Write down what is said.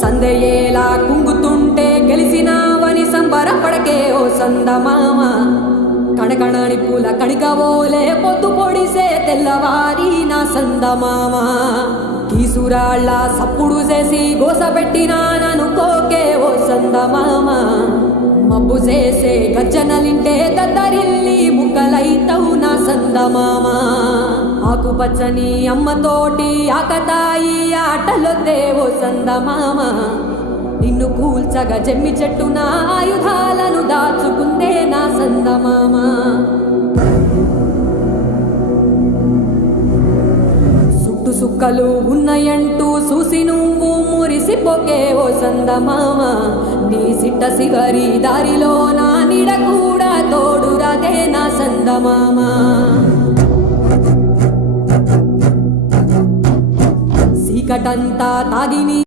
సందయేలా కుంగుతుంటే గెలిసినావని సంబరపడకే ఓ సందమామ కణకణని పూల కణికవోలే పొద్దు పొడిసే తెల్లవారి నా సందమామ కీసురాళ్ళ సప్పుడు చేసి గోసబెట్టినా ననుకోకే ఓ సందమామ మబ్బు చేసే గజ్జనలింటే దద్దరిల్లి ముక్కలైతవు నా సందమామ ఆకుపచ్చని అమ్మతోటి ఆకతాయి ఆటలొద్దే ఓ సందమామ నిన్ను కూల్చగా జమ్మి చెట్టున ఆయుధాలను దాచుకుందే నా సందమామ సుట్టు సుక్కలు ఉన్నాయంటూ చూసి నువ్వు మురిసిపోకే ఓ సందమామ నీ సిట్ట సిగరి దారిలో నా నీడ కూడా తోడురాదే నా సందమామ చీకటంతా తాగిని